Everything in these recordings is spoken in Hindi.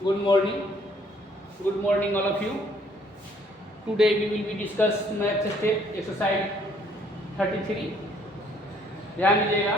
Good morning. Good morning, all of you. Today we will be discuss math step exercise 33. ध्यान दीजिएगा,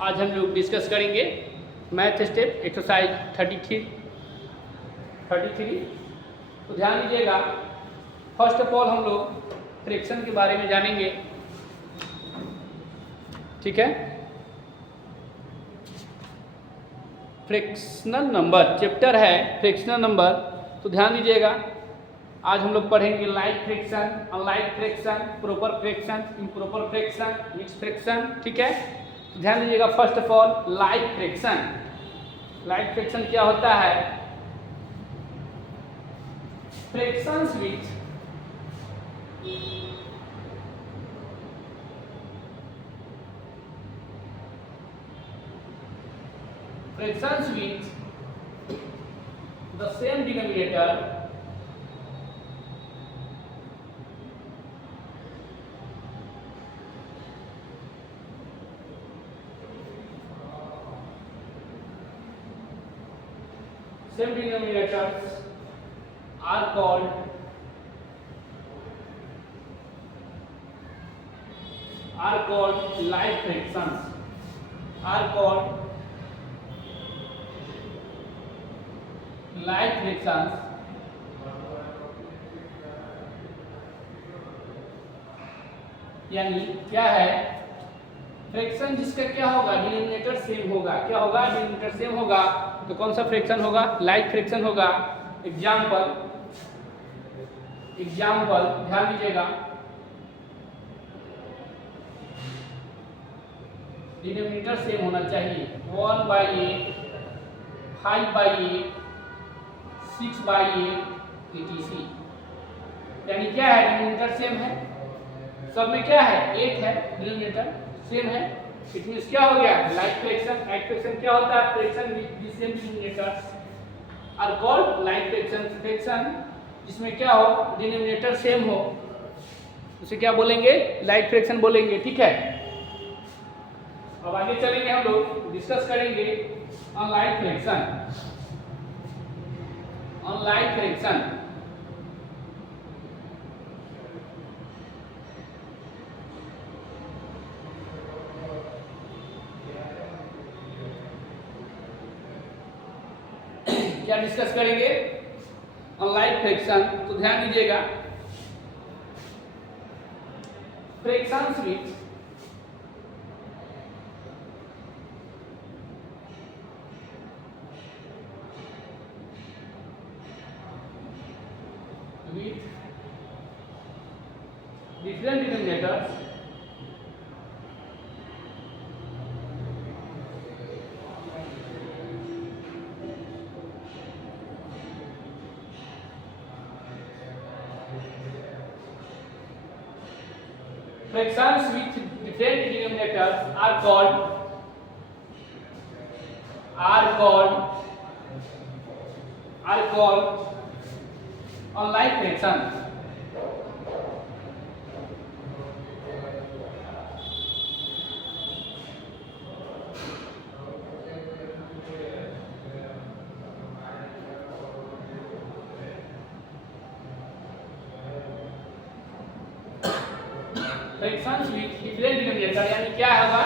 आज हम लोग डिस्कस करेंगे मैथ स्टेप एक्सरसाइज 33। तो ध्यान दीजिएगा, फर्स्ट ऑफ ऑल हम लोग फ्रैक्शन के बारे में जानेंगे। ठीक है, फ्रैक्शनल नंबर चैप्टर है, फ्रैक्शनल नंबर। तो ध्यान दीजिएगा, आज हम लोग पढ़ेंगे like fraction, unlike fraction, proper fraction, improper fraction, mix fraction. ठीक है, तो ध्यान दीजिएगा, first of all like fraction. Like fraction क्या होता है? Fractions which fractions with the same denominator are called like fractions, are called like fractions। यानी क्या है? फ्रैक्शन जिसका क्या होगा, डिनोमिनेटर सेम होगा। क्या होगा? डिनोमिनेटर सेम होगा। तो कौन सा फ्रैक्शन होगा? लाइक फ्रैक्शन होगा। एग्जाम्पल ध्यान दीजिएगा, डिनोमिनेटर सेम होना चाहिए। 1/8, 5/8, 6/8 etc। यानी क्या है? डिनोमिनेटर सेम है, सब में क्या है? 8 है, डिनोमिनेटर सेम है। इट मींस क्या हो गया? Like fraction. लाइक फ्रैक्शन क्या होता है? Fraction with the same denominator are called like fraction. Fraction जिसमें क्या हो, डिनोमिनेटर सेम हो, उसे क्या बोलेंगे? लाइक फ्रैक्शन बोलेंगे। ठीक है, अब आगे चलेंगे, हम लोग डिस्कस करेंगे अनलाइक फ्रैक्शन। अनलाइक फ्रैक्शन क्या डिस्कस करेंगे? Unlike fraction. तो ध्यान दीजिएगा, fractions which different denominators fractions with different denominators are called unlike fractions। Fractions with different denominator, यानी क्या होगा?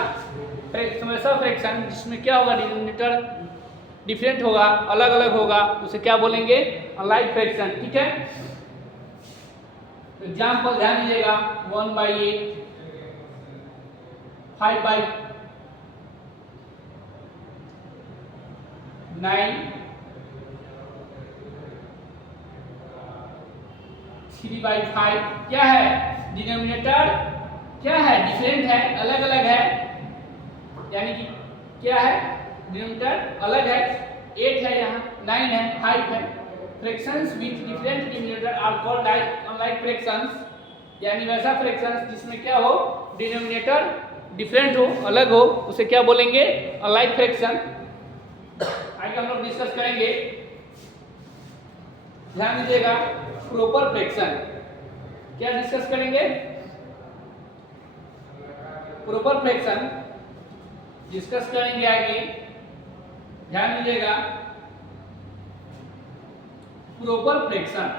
ऐसा फ्रैक्शन जिसमें क्या होगा? डिनोमिनेटर डिफरेंट होगा, अलग अलग होगा, उसे क्या बोलेंगे? Unlike fraction. ठीक है, एग्जाम्पल ध्यान दीजिएगा, 1/8, 5/9, 3/5। क्या है? डिनोमिनेटर क्या है? डिफरेंट है, अलग अलग है। यानी कि क्या है? डिनोमिनेटर अलग है, 8 है, यहाँ 9 है, 5 है। Fractions with different denominator are called unlike fractions. यानी वैसा फ्रैक्शंस जिसमें क्या हो? डिनोमिनेटर डिफरेंट हो, अलग हो, उसे क्या बोलेंगे? Unlike fraction. आगे हम लोग डिस्कस करेंगे। ध्यान दीजिएगा, प्रॉपर फ्रैक्शन क्या डिस्कस करेंगे? प्रॉपर फ्रैक्शन डिस्कस करेंगे आगे। ध्यान दीजिएगा, proper fraction.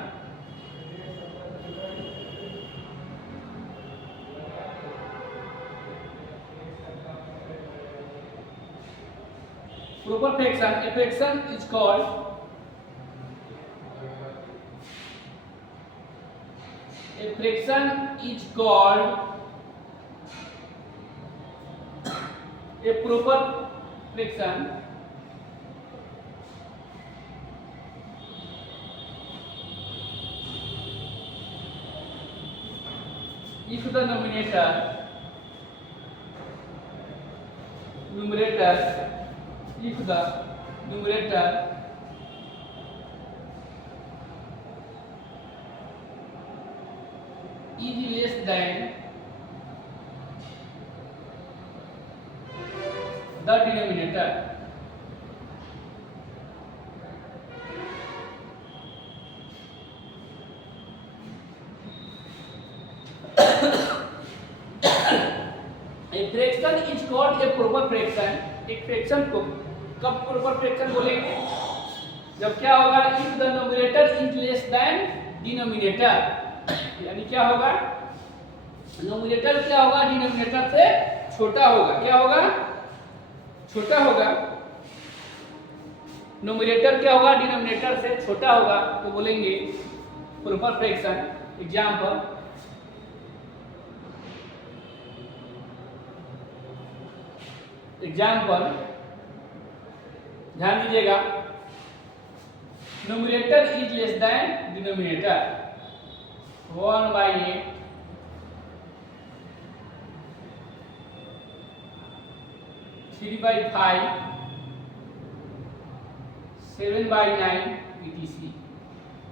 Proper fraction, a fraction is called a proper fraction if the numerator if the numerator is less than the denominator. A fraction is called a proper fraction. एक फ्रैक्शन को कब प्रॉपर फ्रैक्शन बोलेंगे? जब क्या होगा? If the numerator is less than denominator, यानी क्या होगा? न्यूमरेटर क्या होगा? डिनोमिनेटर से छोटा होगा। क्या होगा? छोटा होगा। न्यूमरेटर क्या होगा? डिनोमिनेटर से छोटा होगा, तो बोलेंगे प्रॉपर फ्रैक्शन। एग्जाम्पल ध्यान दीजिएगा, numerator is less than denominator 1/8 3/5 7/9 etc।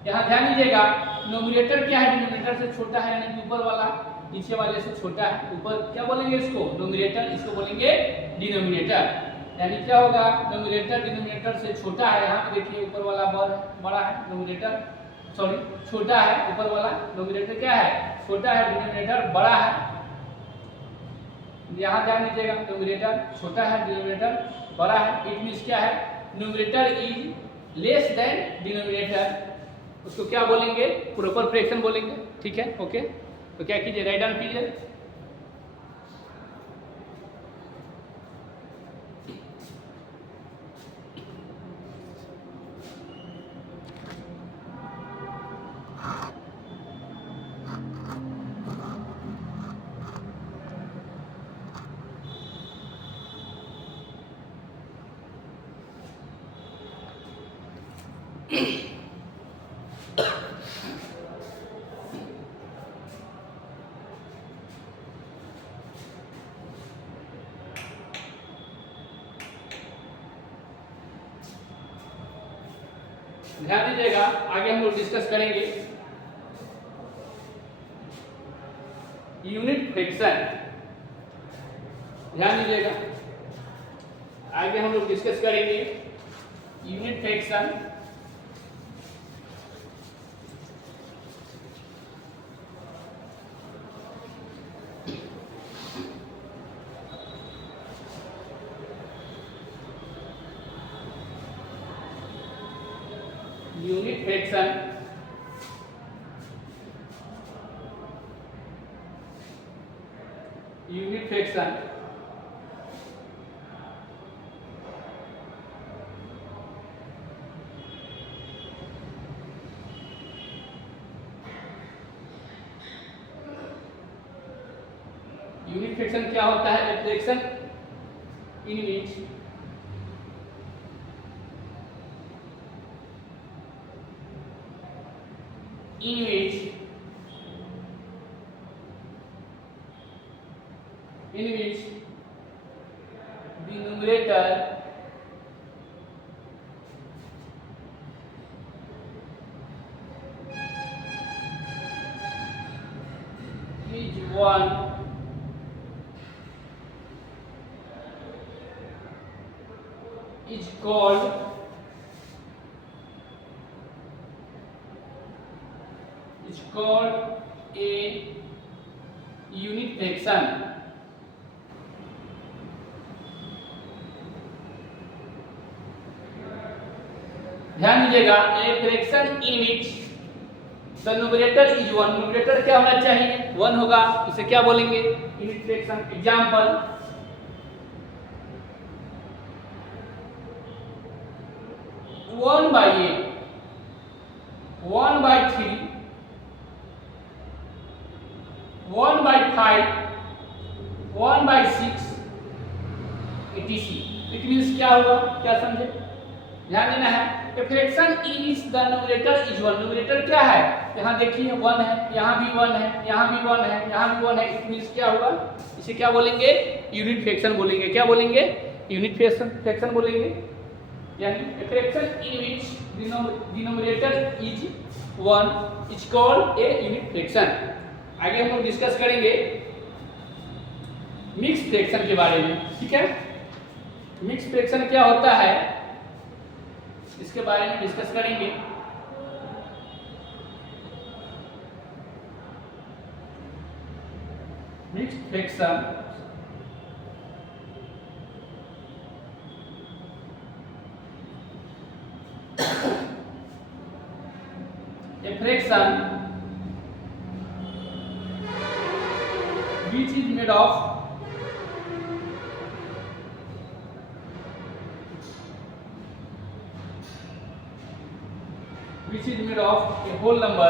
यहाँ ध्यान दीजिएगा, न्यूमरेटर क्या है? डिनोमिनेटर से छोटा है, यानी ऊपर वाला नीचे वाले से छोटा है। ऊपर क्या बोलेंगे इसको? न्यूमरेटर, इसको बोलेंगे डिनोमिनेटर। यानी क्या होगा? न्यूमरेटर डिनोमिनेटर से छोटा है। यहाँ पे देखिए ऊपर वाला बड़ा है, न्यूमरेटर सॉरी छोटा है, ऊपर वाला न्यूमरेटर क्या है? छोटा है, डिनोमिनेटर बड़ा है। यहाँ ध्यान दीजिएगा, न्यूमरेटर छोटा है, डिनोमिनेटर बड़ा है। इट मींस क्या है? Numerator is less than denominator, उसको क्या बोलेंगे? प्रॉपर फ्रैक्शन बोलेंगे। ठीक है, ओके। तो क्या कीजिए? राइट डाउन कीजिए। ध्यान दीजिएगा, आगे हम लोग डिस्कस करेंगे यूनिट फ्रैक्शन। ध्यान दीजिएगा, आगे हम लोग डिस्कस करेंगे unit fraction. Unit fraction unit fraction unit fraction क्या होता है? A fraction in which the numerator is 1 is called a unit fraction। ध्यान दीजिएगा, a fraction in which the numerator is 1, numerator क्या होना चाहिए 1 होगा, इसे क्या बोलेंगे unit fraction. Example 1/8, 1/3, 1/5, 1/6 etc। It means क्या होगा, क्या समझे, ध्यान देना है। A fraction is the numerator is 1, numerator क्या है, यहाँ देखिए 1 है, यहाँ भी 1 है, यहाँ भी 1 है, यहाँ भी 1 है, इट मींस क्या होगा, इसे क्या बोलेंगे यूनिट फ्रैक्शन बोलेंगे। क्या बोलेंगे, यूनिट फ्रैक्शन बोलेंगे। यानी a fraction in which denominator is 1 is called a unit fraction. आगे हम लोग डिस्कस करेंगे मिक्स फ्रैक्शन के बारे में, ठीक है। मिक्स फ्रैक्शन क्या होता है इसके बारे में डिस्कस करेंगे। Mix fraction a fraction which is made of a whole number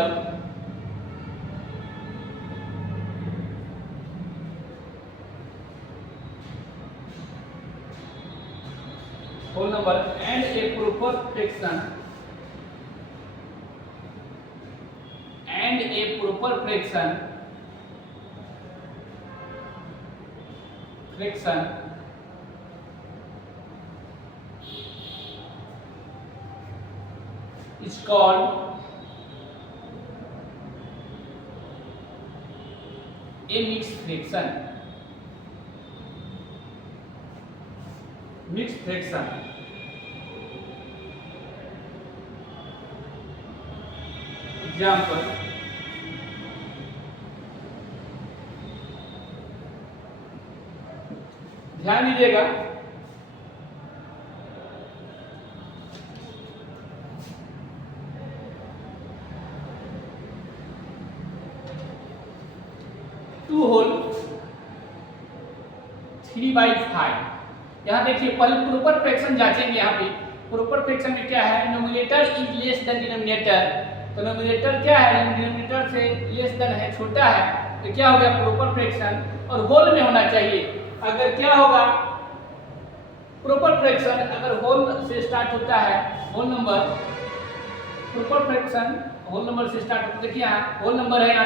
and a proper fraction is called a mixed fraction। Mix fraction example ध्यान दीजिएगा, टू होल 3/5। यहाँ देखिए पहले प्रॉपर फ्रैक्शन जांचेंगे। यहाँ पे प्रॉपर फ्रैक्शन में क्या है, numerator is less than denominator, तो न्यूमरेटर क्या है डिनोमिनेटर से लेस देन है, छोटा है, तो क्या हो गया प्रॉपर फ्रैक्शन, और होल में होना चाहिए। अगर क्या होगा प्रॉपर फ्रैक्शन अगर होल से स्टार्ट होता है, whole number proper fraction whole number से स्टार्ट होता है, देखिए यहाँ होल नंबर है, यहाँ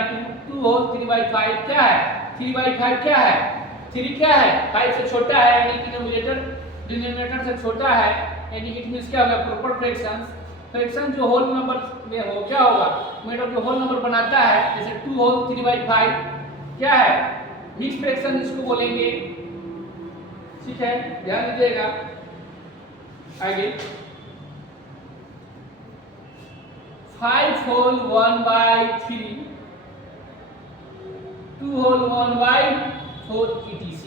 2 होल 3/5 क्या है, 3/5 क्या है, 3 क्या है 5 से छोटा है, यानी कि न्यूमरेटर डिनोमिनेटर से छोटा है, यानी इट मींस क्या होगा प्रॉपर फ्रैक्शन जो होल नंबर में हो क्या होगा, न्यूमरेटर जो होल नंबर बनाता है, जैसे 2 होल 3/5 क्या है मिक्स फ्रैक्शन इसको बोलेंगे, ठीक है। ध्यान दीजिएगा आगे 5 होल 1/3, 2 होल 1/4 etc।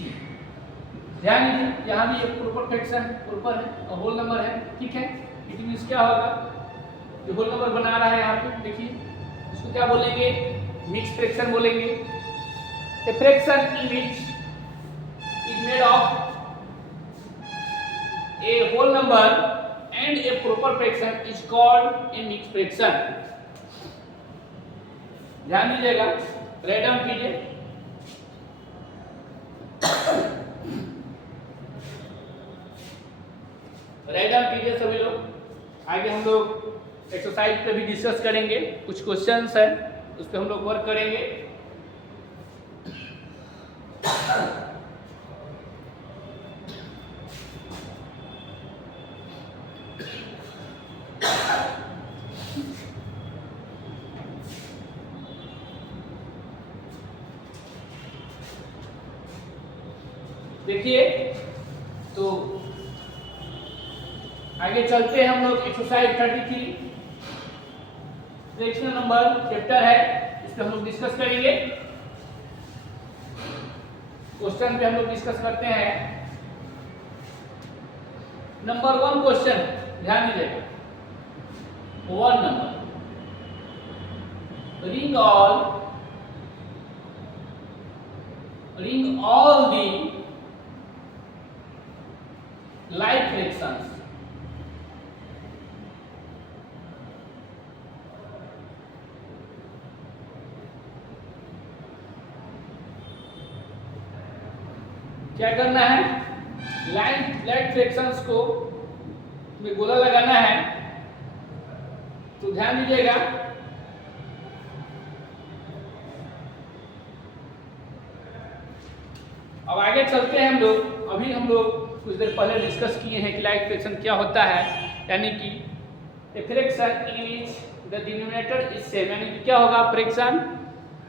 ध्यान दीजिए यहाँ भी एक प्रॉपर फ्रैक्शन प्रॉपर है और होल नंबर है, ठीक है। इट मींस क्या होगा जो होल नंबर बना रहा है यहाँ पे देखिए, इसको क्या बोलेंगे मिक्स फ्रैक्शन बोलेंगे। A fraction in which is made of a whole number and a proper fraction is called a mixed fraction। ध्यान दीजिएगा, राइट डाउन कीजिए। राइट डाउन कीजिए सभी लोग। आगे हम लोग एक्सरसाइज पे भी डिस्कस करेंगे, कुछ क्वेश्चंस है उस पे हम लोग वर्क करेंगे। देखिए तो आगे चलते हैं हम लोग एक्सरसाइज 33 फ्रैक्शनल नंबर चैप्टर है, इस पे हम लोग डिस्कस करेंगे। क्वेश्चन पे हम लोग डिस्कस करते हैं। नंबर 1 क्वेश्चन ध्यान दीजिएगा, 1 number. Ring all the like fractions. क्या करना है, लाइक फ्रैक्शंस को में गोला लगाना है। तो ध्यान दीजिएगा, अब आगे चलते हैं हम लोग। अभी हम लोग कुछ देर पहले डिस्कस किए हैं कि लाइक फ्रैक्शन क्या होता है, यानी कि a fraction in which the denominator is same, यानी कि क्या होगा, फ्रैक्शन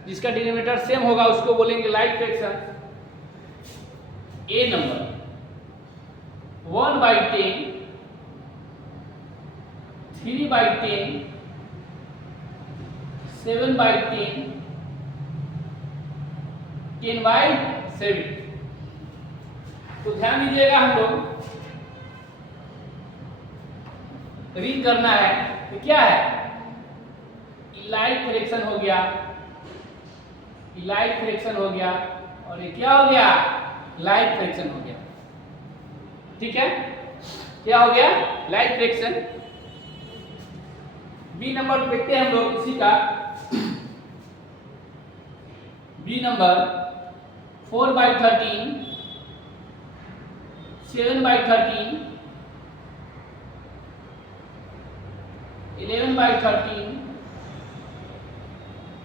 जिसका डिनोमिनेटर सेम होगा उसको बोलेंगे लाइक फ्रैक्शन। ए नंबर 1/10, 3/10, 7/10, 10/7। तो ध्यान दीजिएगा, हम लोग रीड करना है तो क्या है, इलाइक फ्रैक्शन हो गया, इलाइक फ्रैक्शन हो गया, और ये क्या हो गया, लाइक फ्रैक्शन हो गया। ठीक है, क्या हो गया, लाइक फ्रैक्शन। बी नंबर देखते हैं हम लोग इसी का। B number 4/13, 7/13, 11/13,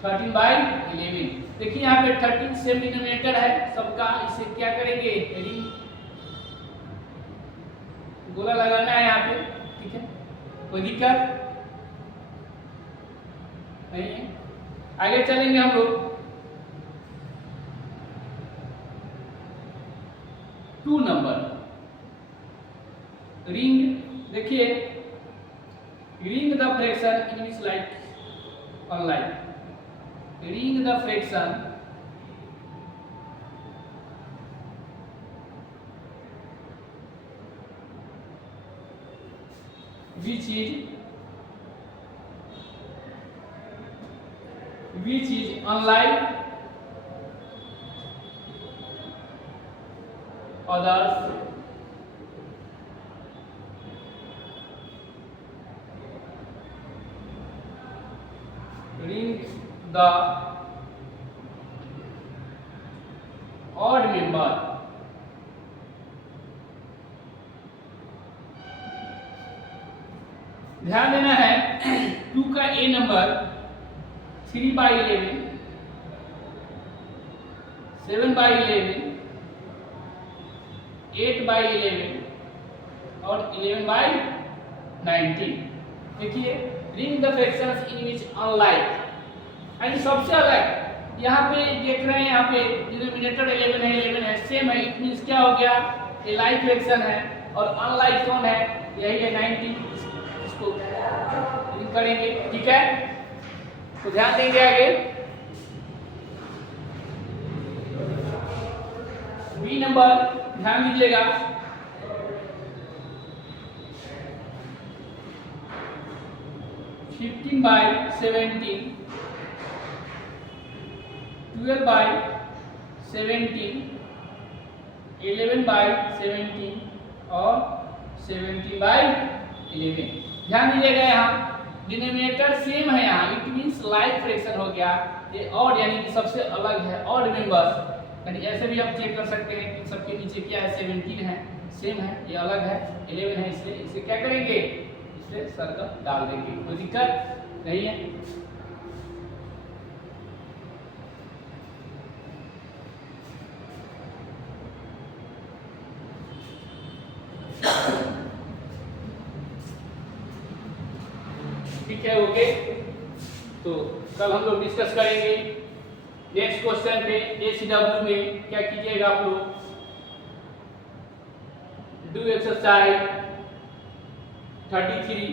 13/11। देखिए यहाँ पे 13 सेम डिनोमिनेटर है सबका, इसे क्या करेंगे, गोला लगाना है यहाँ पे। ठीक है, कोई दिक्कत नहीं है। आगे चलेंगे हम लोग। 2 नंबर रिंग, देखिए ring the fraction in which like unlike, ring the fraction which is unlike others, ring the odd member, ध्यान देना है 2 का ए नंबर 3/11, 7/11, 8/11 और 11/19। देखिए ring the fractions in which unlike, यानी सबसे अलग। यहाँ पे देख रहे हैं, यहाँ पे डिनोमिनेटर 11 है, 11 है, सेम है, इट मींस क्या हो गया, ये लाइक फ्रैक्शन है। और अनलाइक कौन है, यही है 19, इसको लिंक करेंगे। ठीक है, तो ध्यान देंगे आगे। बी नंबर ध्यान दीजिएगा, 15/17, 12/17, 11/17 और 17/11। ध्यान दीजिएगा, यहाँ डिनोमिनेटर सेम है, यहाँ इट मींस लाइक फ्रैक्शन हो गया। ये ऑड यानी कि सबसे अलग है, ऑड मेंबर, यानी ऐसे भी आप चेक कर सकते हैं कि सबके नीचे क्या है, 17 है, सेम है, ये अलग है, 11 है, इसलिए इसे क्या करेंगे, इसे सर्कल डाल देंगे, कोई दिक्कत नहीं है। ठीक है, ओके। तो कल हम लोग डिस्कस करेंगे नेक्स्ट क्वेश्चन पे। ACW में क्या कीजिएगा आप लोग, डू एक्सरसाइज 33,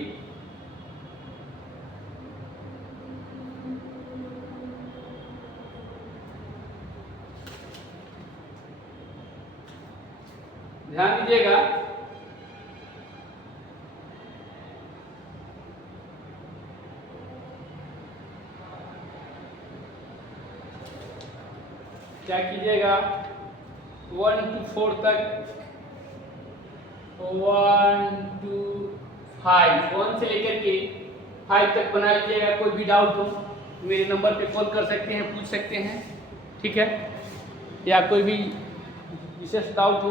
ध्यान दीजिएगा। क्या कीजिएगा 1 to 4 तक, 1 to 5, 1 से लेकर के 5 तक बना लीजिएगा। कोई भी डाउट हो मेरे नंबर पे कॉल कर सकते हैं, पूछ सकते हैं, ठीक है। या कोई भी विशेष डाउट हो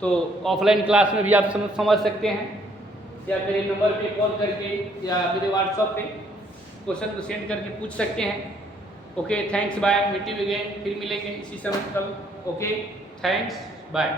तो ऑफलाइन क्लास में भी आप समझ सकते हैं, या मेरे नंबर पे कॉल करके या मेरे व्हाट्सएप पे क्वेश्चन को सेंड करके पूछ सकते हैं। Okay, thanks, bye, meeting again, फिर मिलेंगे इसी समय कल। Okay, thanks, bye.